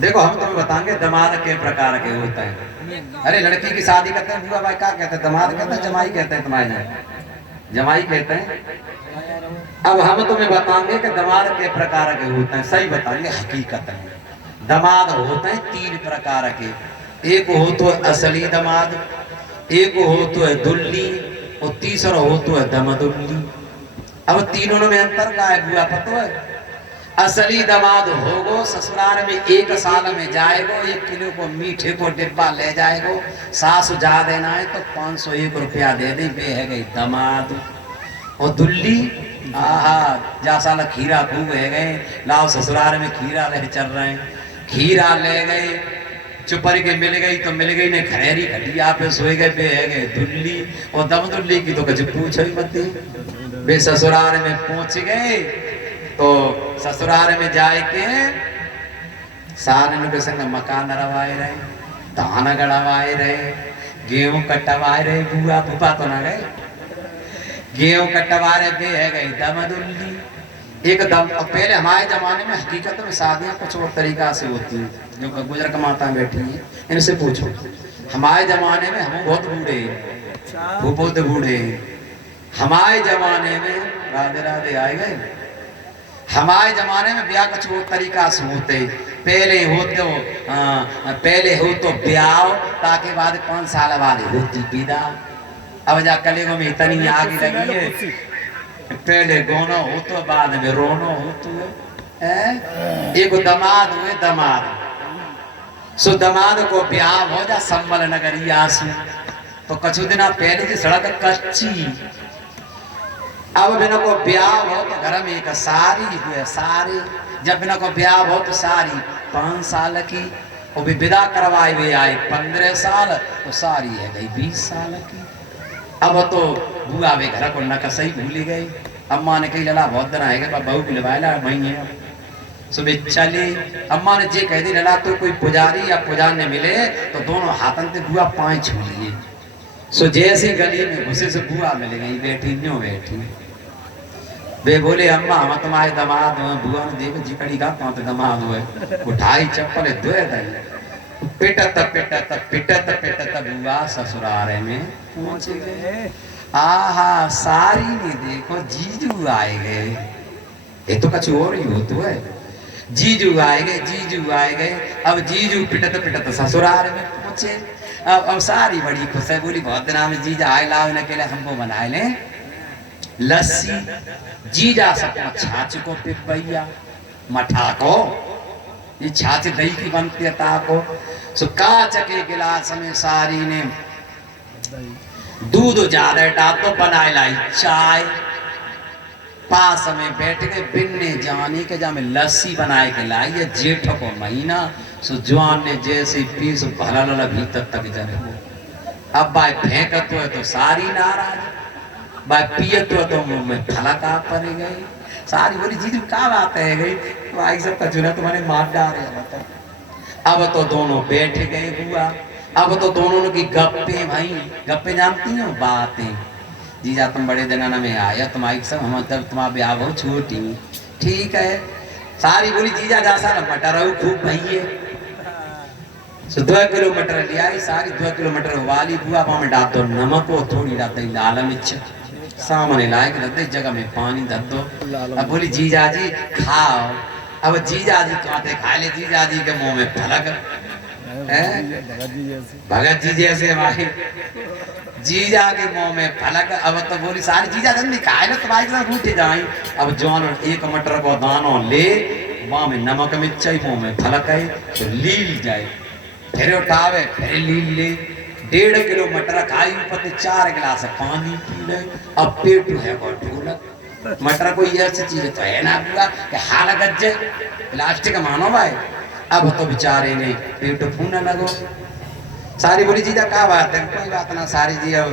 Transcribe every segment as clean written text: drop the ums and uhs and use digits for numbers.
देखो हम तुम्हें बताएंगे दामाद के प्रकार के होते हैं। अरे लड़की की शादी करते हैं बुआ भाई क्या कहते हैं, दामाद कहते हैं जमाई कहते हैं, तुम्हारे यहाँ जमाई कहते हैं। अब हम तुम्हें बताएंगे कि दामाद के प्रकार के होते हैं, सही बताएंगे हकीकत में। दामाद होते हैं तीन प्रकार के, एक हो तो असली दामाद, एक हो तो है दुल्ली, और तीसरा हो तो है दमदुल्ली। अब तीनों में अंतर का है बुआ पता है? असली दामाद होगो ससुराल में 1 साल में जाएगो, 1 किलो को मीठे को डिब्बा ले जाएगो, सासु जा देना है तो 501 रुपया दे दे, वे है गई दामाद। और दुल्ली आहा जा साला खीरा खूब है गए, लाओ ससुराल में खीरा ले चल रहे हैं, खीरा ले गए, चुपर के मिल गई तो मिल गई, ने खैरी खटिया पे सोए गए, वे है गए दुल्ली। और दम दुल्ली की तो कुछ पूछो ही मत, वे ससुराल में पहुंच गए तो ससुराल में जाए के सारन के संग मकान रवाए रहे, धान गड़वाए रहे, गेहूं कटवाए रहे, बुआ फूफा तो ना गए, गेहूं कटवाए रहे है गई दमदुल्ली एकदम। पहले हमारे जमाने में हकीकत में शादियां कुछ और तरीका से होती हैं, जो गुजर का माता बैठी है इनसे पूछो। हमारे जमाने में हम बहुत बूढ़े हैं, वो बहुत बूढ़े हैं। हमारे जमाने में राधे राधे आए गए, हमारे जमाने में ब्याह कुछ और तरीका से होते, पहले हो तो ब्याह, ताकि बाद 5 साल बाद होती विदा। अब जा कलेगो में इतनी आगे लगी है, पहले गोनो हो तो बाद में रोनो हो तो एक दामाद हुए, दामाद सो दामाद को ब्याह हो जा संबल नगरी आसू, तो कछु दिना पहले की सड़क कच्ची, अब बिना को ब्याह हो तो घर में एक सारी हुए, सारी जब बिना को ब्याह हो तो सारी 5 साल की, वो भी विदा करवाए हुए आए 15 साल, तो सारी है गई 20 साल की। अब तो बुआ वे घर को न सही भूली गई, अम्मा ने कही लला बहुत दिन आएगा बहू को लिवाया महीने सुबह चले, अम्मा ने जे कह दी लला तो कोई पुजारी या पुजारी ने मिले तो दोनों हाथन से बुआ 5 छू लिए। सो जैसी गली में घुसे से बुआ मिल गई, बैठी न्यों बैठी, वे बोले अम्मा हम तुम्हारे दामाद हुए। बुआ ने देखो जिकड़ी का तो दामाद हुए, उठाई चप्पल धोए दई, पिटत पिटत पिटत पिटत बुआ ससुराल में पहुंच गए। आहा सारी ने देखो जीजू आए गए, ये तो कुछ और ही होता है, जीजू आए गए, जीजू आए गए। अब जीजू पिटत पिटत ससुराल में पहुंचे। अब सारी बड़ी खुश है, बोली बहुत दिना में जीजा आए, लाओ न अकेले हमको बनाए ले लस्सी, जीजा सबको छाछ को पिपैया मठा को, ये छाछ दही की बनती है ताको। सो कांच के गिलास में सारी ने दूध ज्यादा डाल तो बनाए लाई चाय, पास में बैठ के बिन्ने जानी के जा में लस्सी बनाए के लाई है, जेठ को महीना। सो जवान ने जैसे पीस भला लला भीतर तक जरे, अब भाई फेंकत हो तो सारी नाराज, भाई पियत हो तो मुंह में फलका पड़ गई। सारी बोली जीजू क्या बात है गई, भाई सब का चुना तुम्हारे मार डाले। अब तो दोनों बैठ गए बुआ, अब तो दोनों की गप्पे, भाई गप्पे जानती हो बातें, जीजा तुम बड़े दिना में आया, तुम्हारी सब हम तब तुम्हारा ब्याह बहुत छोटी, ठीक है। सारी बोली जीजा जा सारा मटर खूब भैये, 2 किलो मटर ले आई, सारी 2 किलो मटर वाली बुआ वहां में डाल दो नमक और थोड़ी डाल दो लाल मिर्च, सामने लाए के रख जगह में पानी धर दो। अब बोली जीजा जी खाओ, अब जीजा जी खाते खा ले, जीजा जी के मुंह में फलक भगत जी जैसे भाई, जीजा के मुंह में फलक। अब तो बोली सारी जीजा जल्दी खाए ना तुम्हारी तरह रूठे जाए। अब जौन 1 मटर को दानों ले, वहां में नमक मिर्च मुंह में फलक है तो लील जाए, फिर उठावे फिर लील ले, 1.5 किलो मटर खाई, ऊपर 4 गिलास पानी पी ले। अब पेट है को ढोलक, मटर कोई ऐसी चीज तो है ना पूरा कि हाल गज्जे प्लास्टिक मानो भाई। अब तो बेचारे ने पेट फूना लगो। सारी बोली जीजा क्या बात है, कोई बात ना सारी जी, अब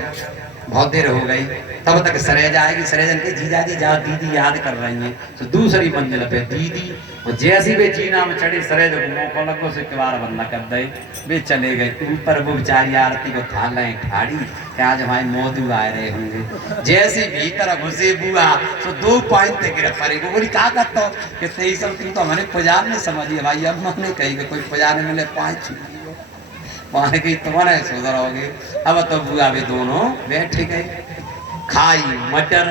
बहुत देर हो गई, तब तक सरेज आएगी। सरेजन के जीजा जी जाओ, दीदी याद कर रही हैं। तो दूसरी मंजिल पे दीदी और जैसी वे जीना में चढ़ी, सरेज को मौका लगो से किवाड़ बंद कर दे, वे चले गए ऊपर। वो बेचारी आरती को थाल ठाड़ी कि आज हमारे मोदू आ रहे होंगे। जैसे भीतर घुसे बुआ तो 2 पॉइंट थे गिरफ्त पड़ी। वो बोली क्या करता कि सही सब तुम तो हमारे पुजार नहीं समझिए भाई। अब मैंने कही कि कोई पुजार नहीं मिले 5 छुट्टी वहां की तुम्हारे सुधर होगी। अब तो बुआ भी दोनों बैठ गए, खाई मटर।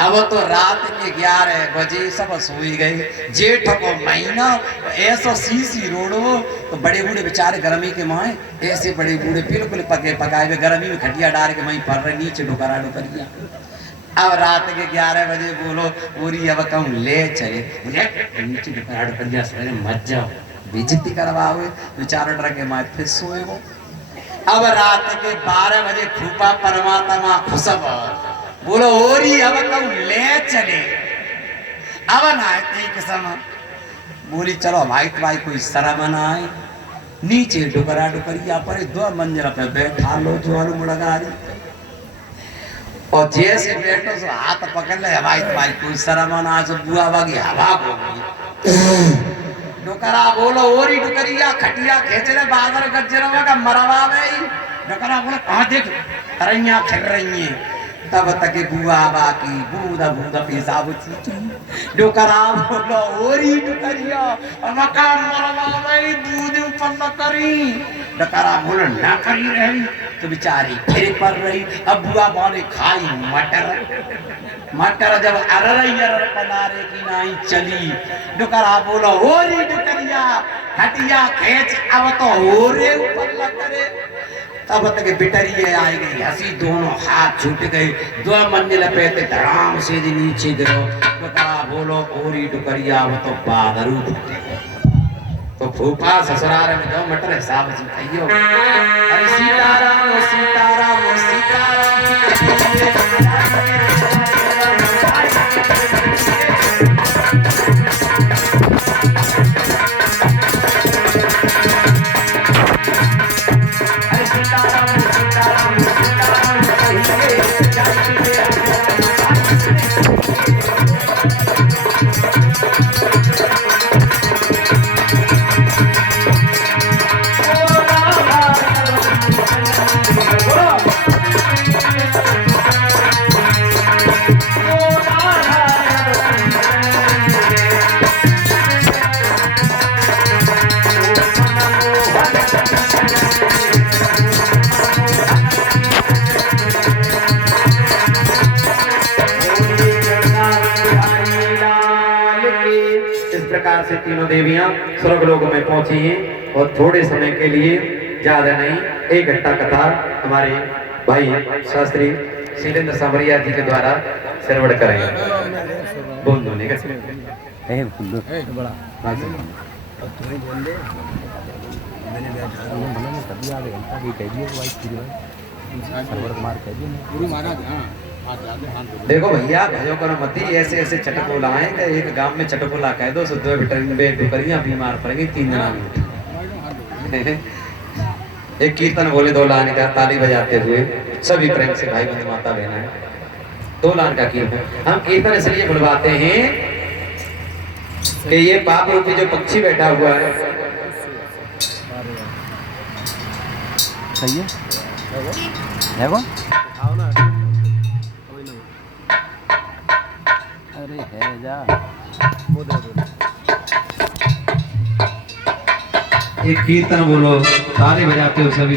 अब तो रात के 11 बजे सब सोई गए। जेठ को महीना ऐसा सीसी रोडो तो बड़े बूढ़े बेचारे गर्मी के माए ऐसे बड़े बूढ़े बिल्कुल पके पकाए हुए गर्मी में खटिया डाल के वहीं पड़ रहे, नीचे डुकरा डुकरिया। अब रात के 11 बजे बोलो पूरी अब कहूँ ले चले नीचे डुकरा डुकरिया सवेरे मत जाओ, बेइज्जती करवाओगे बेचारा डर के माए फिर सोए वो। अब रात के 12 बजे फूफा परमात्मा खुशब बोलो ओरी अब कहूँ ले चले। अब ना किस्म बोली चलो भाई तुम्हारी कोई शर्म ना आए। नीचे डुकरा डुकरिया पर 2 मंजिल पे बैठा लो जो मुड़गारी और जैसे बैठो सो हाथ पकड़ ले भाई तुम्हारी कोई शर्म ना आए। बुआ बागी हवा हो गई। डुकरा बोलो ओरी डुकरिया खटिया खेचले बादल गजरवा का मरवा में। डुकरा बोलो कहाँ देख तरैया खेल रही हैं। तब तक बुआ बाकी बूंदा बूंदा पेशाब चीची। डुकरा बोलो ओरी डुकरिया मका मरवा में दूध ऊपर न करी। डुकरा बोलो ना करी रही तो बेचारी फिर पर रही। अब बुआ बोले खाई मटर जब अरर पनारे की नाई चली। डुकरा बोलो ओरी डुकरिया खटिया खेच अब तो ओरे ऊपर न करे। तब तक बिटरिए आई गई हंसी, दोनों हाथ छूट गए। 2 मंजिल पे धड़ाम से नीचे गिरो। डुकरा बोलो ओरी डुकरिया अब तो बादरू तो फूफा ससुराल में 2 मटर हिसाब से खाइयो। अरे सीताराम सीताराम सीताराम। प्रकार से तीनों देवियां स्वर्गलोक में पहुंची हैं और थोड़े समय के लिए, ज्यादा नहीं, 1 घंटा कथा हमारे भाई शास्त्री शीलेंद्र सांवरिया जी के द्वारा श्रवण करेंगे। बोल दो देखो भैया भयो करो मती ऐसे ऐसे चटकोला है कि एक गांव में चटकोला कह दो सो 2 डुकरियां बीमार पड़ेंगी 3 जना में। एक कीर्तन बोले 2 लाइन का ताली बजाते हुए सभी प्रेम से भाई बंधु माता बहना है। 2 लाइन का कीर्तन हम कीर्तन इसलिए बुलवाते हैं कि ये पाप रूपी जो पक्षी बैठा हुआ है सही है वो अरे है जा वो दे दो। एक कीर्तन बोलो ताली बजाते हो सभी।